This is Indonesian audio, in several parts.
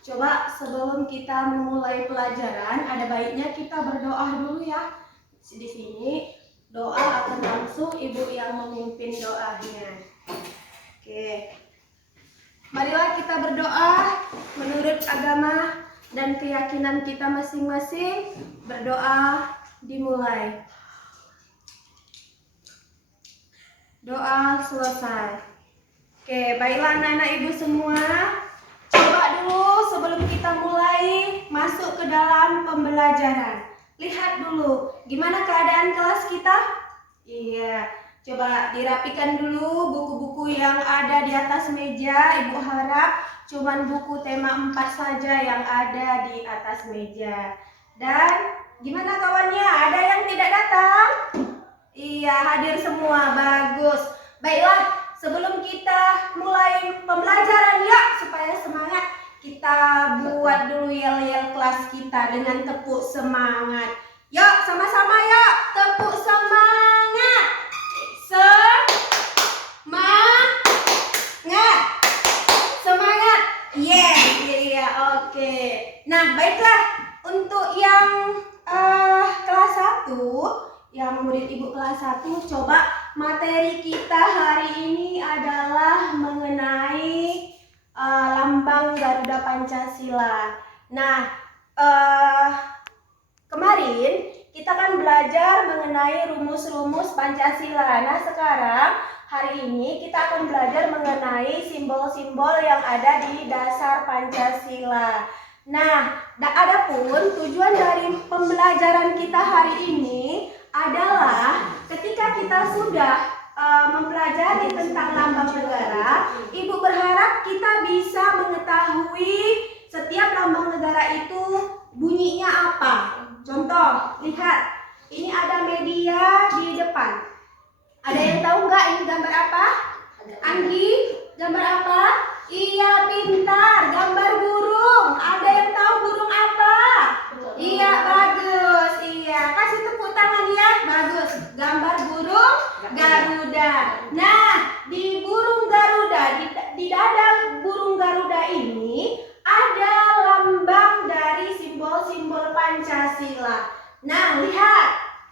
Coba sebelum kita memulai pelajaran, ada baiknya kita berdoa dulu ya. Di sini doa akan langsung ibu yang memimpin doanya. Oke. Marilah kita berdoa menurut agama dan keyakinan kita masing-masing. Berdoa dimulai. Doa selesai. Oke, baiklah anak-anak ibu semua. Coba dulu sebelum kita mulai masuk ke dalam pembelajaran. Lihat dulu, gimana keadaan kelas kita? Iya, coba dirapikan dulu buku-buku yang ada di atas meja. Ibu harap cuman buku tema 4 saja yang ada di atas meja. Dan gimana kawannya? Ada yang tidak datang? Iya, hadir semua. Bagus. Baiklah, sebelum kita mulai pembelajaran ya, supaya semangat, kita buat dulu yel-yel kelas kita dengan tepuk semangat. Yuk, sama-sama yuk, tepuk semangat. Semangat. Semangat. Iya, oke. Nah, baiklah, untuk yang kelas 1, yang murid ibu kelas 1, coba materi kita hari ini adalah mengenai lambang Garuda Pancasila. Nah, kemarin kita kan belajar mengenai rumus-rumus Pancasila. Nah, sekarang hari ini kita akan belajar mengenai simbol-simbol yang ada di dasar Pancasila. Nah, adapun tujuan dari pembelajaran kita hari ini adalah ketika kita sudah mempelajari tentang lambang negara, ibu berharap kita bisa mengetahui setiap lambang negara itu bunyinya apa. Contoh, lihat, ini ada media di depan. Ada yang tahu nggak ini gambar apa? Anggi, gambar apa? Iya, pintar, gambar burung. Ada yang tahu burung apa? Iya, bagus. Iya, kasih tepuk tangan ya. Bagus. Gambar burung Garuda. Nah, di burung Garuda, di dada burung Garuda ini ada lambang dari simbol-simbol Pancasila. Nah, lihat.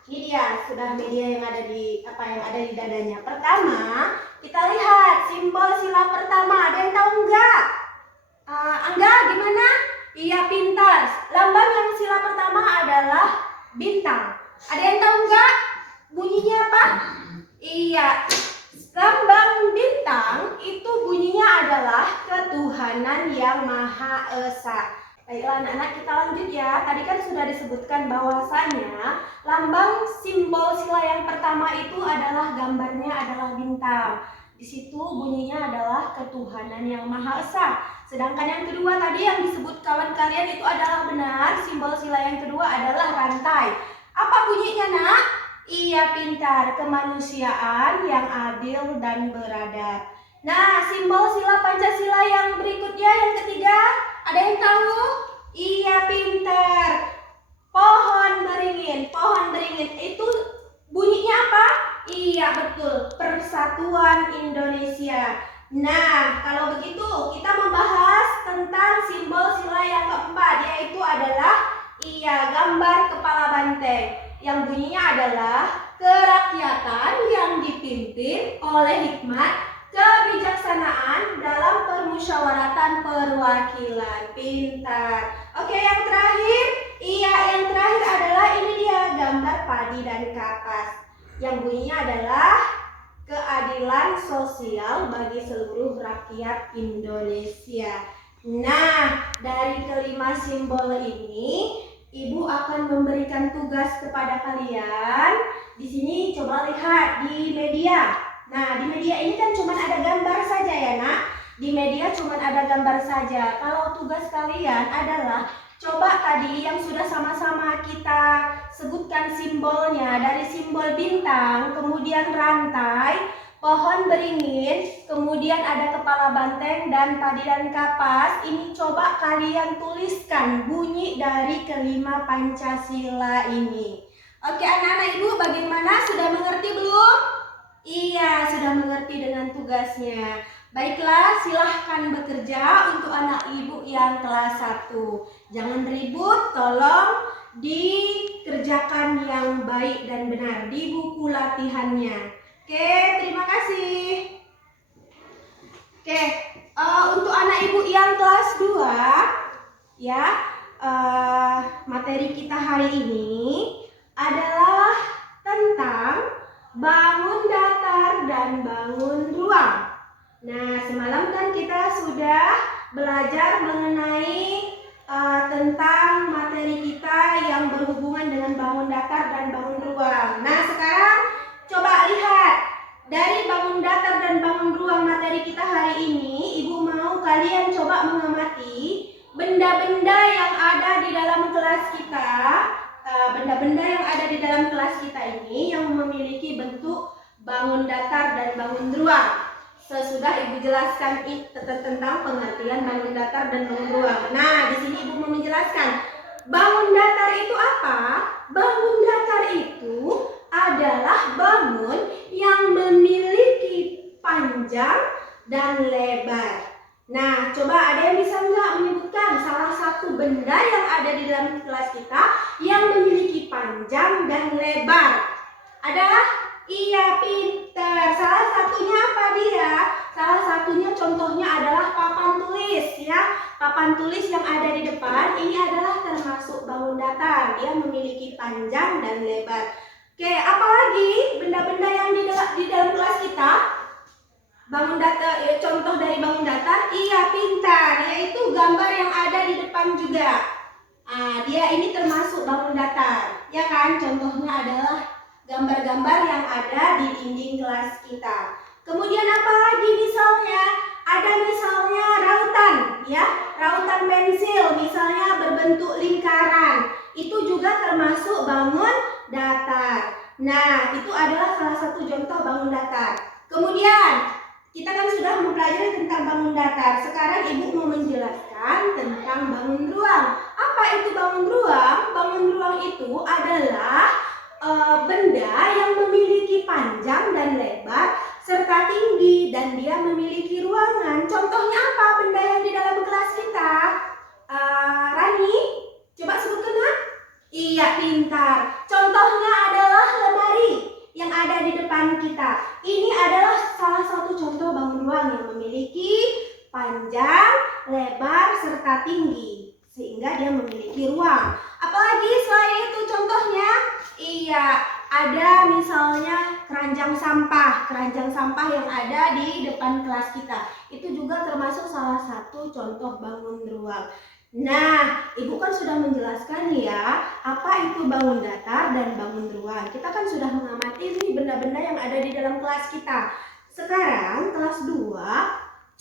Ini dia, sudah media yang ada di dadanya. Pertama, kita lihat simbol sila pertama. Ada yang tahu enggak? Angga, gimana? Iya, pintar. Lambang yang sila pertama adalah bintang. Ada yang tahu enggak? Bunyinya apa? Iya, lambang bintang itu bunyinya adalah ketuhanan yang Maha Esa. Baiklah anak-anak, kita lanjut ya. Tadi kan sudah disebutkan bahwasanya lambang simbol sila yang pertama itu adalah gambarnya adalah bintang. Di situ bunyinya adalah ketuhanan yang Maha Esa. Sedangkan yang kedua tadi yang disebut kawan kalian itu adalah benar. Simbol sila yang kedua adalah rantai. Apa bunyinya, Nak? Iya, pintar. Kemanusiaan yang adil dan beradab. Nah, simbol sila Pancasila yang berikutnya, yang ketiga, ada yang tahu? Iya, pintar. Pohon beringin. Pohon beringin itu bunyinya apa? Iya, betul. Persatuan Indonesia. Nah, kalau begitu kita membahas tentang simbol sila yang keempat, yaitu adalah gambar kepala banteng. Yang bunyinya adalah kerakyatan yang dipimpin oleh hikmat kebijaksanaan dalam permusyawaratan perwakilan. Pintar. Oke, yang terakhir. Iya, yang terakhir adalah ini dia, gambar padi dan kapas. Yang bunyinya adalah keadilan sosial bagi seluruh rakyat Indonesia. Nah, dari kelima simbol ini, Ibu akan memberikan tugas kepada kalian. Di sini coba lihat di media. Nah, di media ini kan cuma ada gambar saja ya, Nak. Di media cuma ada gambar saja. Kalau tugas kalian adalah coba tadi yang sudah sama-sama kita sebutkan simbolnya, dari simbol bintang, kemudian rantai, pohon beringin, kemudian ada kepala banteng dan padi dan kapas. Ini coba kalian tuliskan bunyi dari kelima Pancasila ini. Oke, anak-anak Ibu, bagaimana? Sudah mengerti belum? Iya, sudah mengerti dengan tugasnya. Baiklah, silahkan bekerja untuk anak ibu yang kelas 1. Jangan ribut, tolong dikerjakan yang baik dan benar di buku latihannya. Oke, terima kasih. Oke, untuk anak ibu yang kelas 2, ya, materi kita hari ini adalah tentang bangun datar dan bangun ruang. Nah, semalam kan kita sudah belajar mengenai tentang materi kita yang berhubungan dengan bangun datar dan bangun ruang. Nah, sekarang coba lihat dari bangun datar dan bangun ruang materi kita hari ini. Ibu mau kalian coba mengamati benda-benda yang ada di dalam kelas kita. Benda-benda yang ada di dalam kelas kita ini yang memiliki bentuk bangun datar dan bangun ruang. Sesudah ibu jelaskan tentang pengertian bangun datar dan bangun ruang. Nah, di sini ibu mau menjelaskan bangun datar itu apa? Bangun datar itu adalah bangun yang memiliki panjang dan lebar. Nah, coba ada yang bisa nggak menyebutkan salah satu benda yang ada di dalam kelas kita yang memiliki panjang dan lebar? Ada? Iya, pintar. Salah satunya apa dia? Salah satunya contohnya adalah papan tulis, ya. Papan tulis yang ada di depan ini adalah termasuk bangun datar. Dia memiliki panjang dan lebar. Oke, apalagi benda-benda yang di dalam kelas kita? Bangun datar, contoh dari bangun datar, iya pintar, yaitu gambar yang ada di depan juga. Dia ini termasuk bangun datar, ya kan? Contohnya adalah gambar-gambar yang ada di dinding kelas kita. Kemudian apa lagi misalnya? Ada misalnya rautan, ya, rautan pensil, misalnya berbentuk lingkaran. Itu juga termasuk bangun datar. Nah, itu adalah salah satu contoh bangun datar. Kemudian kita kan sudah mempelajari tentang bangun datar. Sekarang ibu mau menjelaskan tentang bangun ruang. Apa itu bangun ruang? Bangun ruang itu adalah benda yang memiliki panjang dan lebar serta tinggi dan dia memiliki ruangan. Contohnya apa benda yang di dalam kelas kita? Rani, coba sebutkan. Iya, pintar. Contohnya adalah lemari yang ada di depan kita. Ini adalah salah satu contoh bangun ruang yang memiliki panjang, lebar, serta tinggi, sehingga dia memiliki ruang. Apalagi selain itu contohnya? Iya, ada misalnya keranjang sampah yang ada di depan kelas kita. Itu juga termasuk salah satu contoh bangun ruang. Nah, ibu kan sudah menjelaskan ya, apa itu bangun datar dan bangun ruang. Kita kan sudah mengamati nih benda-benda yang ada di dalam kelas kita. Sekarang kelas 2,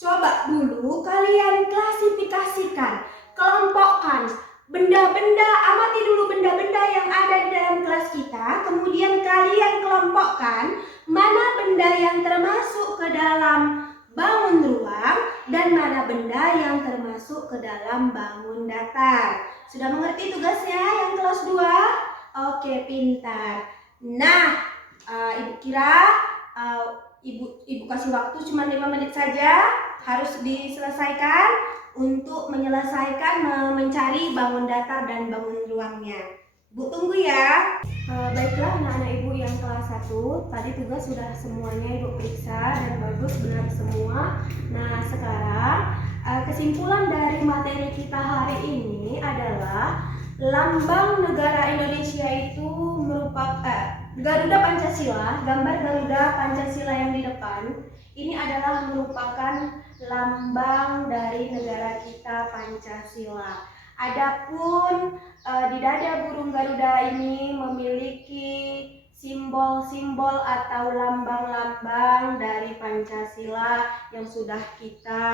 coba dulu kalian klasifikasikan, kelompokkan benda-benda, amati dulu benda-benda yang ada di dalam kelas kita. Kemudian kalian kelompokkan mana benda yang termasuk ke dalam bangun ruang dan mana benda yang termasuk ke dalam bangun datar. Sudah mengerti tugasnya yang kelas 2? Oke, pintar. Nah, ibu kira ibu kasih waktu cuma 5 menit saja, harus diselesaikan untuk menyelesaikan mencari bangun datar dan bangun ruangnya. Bu tunggu ya. Baiklah anak-anak ibu yang kelas 1, tadi tugas sudah semuanya ibu periksa dan bagus, benar semua. Nah, sekarang kesimpulan dari materi kita hari ini adalah lambang negara Indonesia itu merupakan Garuda Pancasila, gambar Garuda Pancasila yang di depan. Ini adalah merupakan lambang dari negara kita Pancasila. Adapun di dada burung Garuda ini memiliki simbol-simbol atau lambang-lambang dari Pancasila yang sudah kita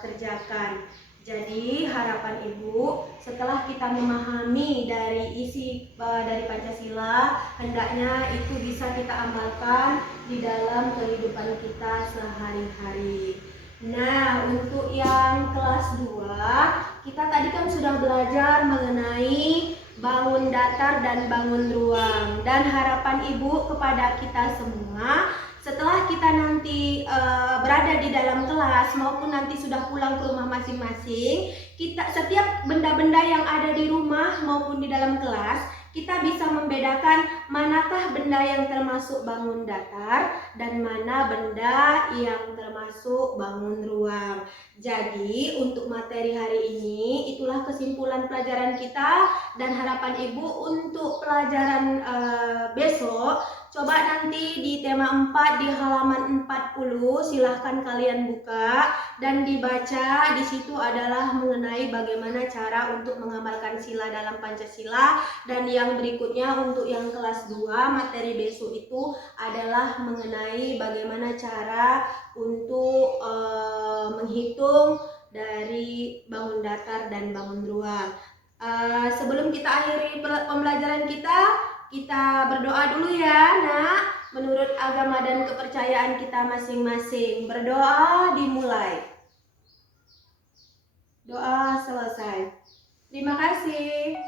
kerjakan. Jadi harapan ibu, setelah kita memahami dari isi dari Pancasila, hendaknya itu bisa kita amalkan di dalam kehidupan kita sehari-hari. Nah, untuk yang kelas 2, kita tadi kan sudah belajar mengenai bangun datar dan bangun ruang. Dan harapan ibu kepada kita semua, setelah kita nanti berada di dalam kelas maupun nanti sudah pulang ke rumah masing-masing, kita setiap benda-benda yang ada di rumah maupun di dalam kelas, kita bisa membedakan manakah benda yang termasuk bangun datar dan mana benda yang termasuk bangun ruang. Jadi untuk materi hari ini itulah kesimpulan pelajaran kita, dan harapan Ibu untuk pelajaran besok, coba nanti di tema 4 di halaman 40 silahkan kalian buka dan dibaca. Di situ adalah mengenai bagaimana cara untuk mengamalkan sila dalam Pancasila, dan yang berikutnya untuk yang kelas 2 materi besok itu adalah mengenai bagaimana cara untuk menghitung dari bangun datar dan bangun ruang. Sebelum kita akhiri pembelajaran kita berdoa dulu ya, Nak. Menurut agama dan kepercayaan kita masing-masing. Berdoa dimulai. Doa selesai. Terima kasih.